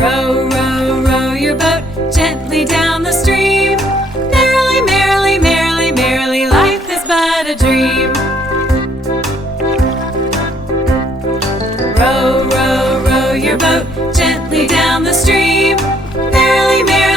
Row, row, row your boat gently down the stream. Merrily, merrily, merrily, merrily, life is but a dream. Row, row, row your boat gently down the stream. Merrily, merrily,